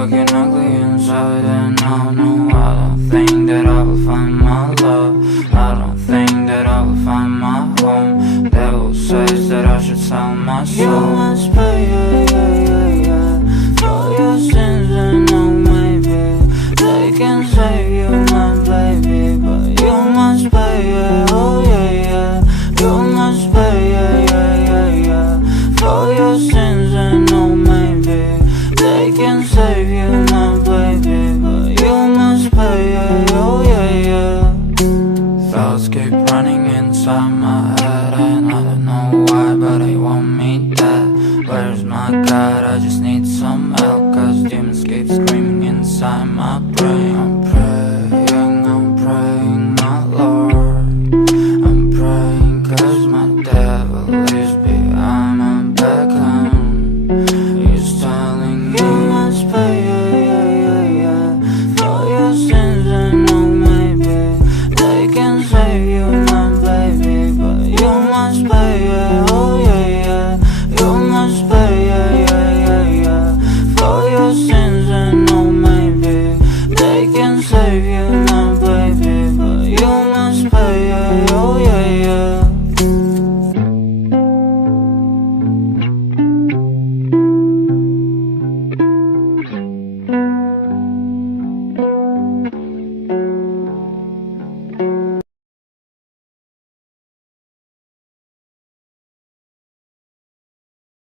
looking ugly inside, and I know I don't think that I will find my love. I don't think that I will find my home. Devil says that I should sell my soul. You must pay, for your sins, and oh maybe they can save you, my baby, but you must pay, oh yeah. You must pay, for your sins, and oh maybe they can save you, my baby, but you must pay, oh yeah.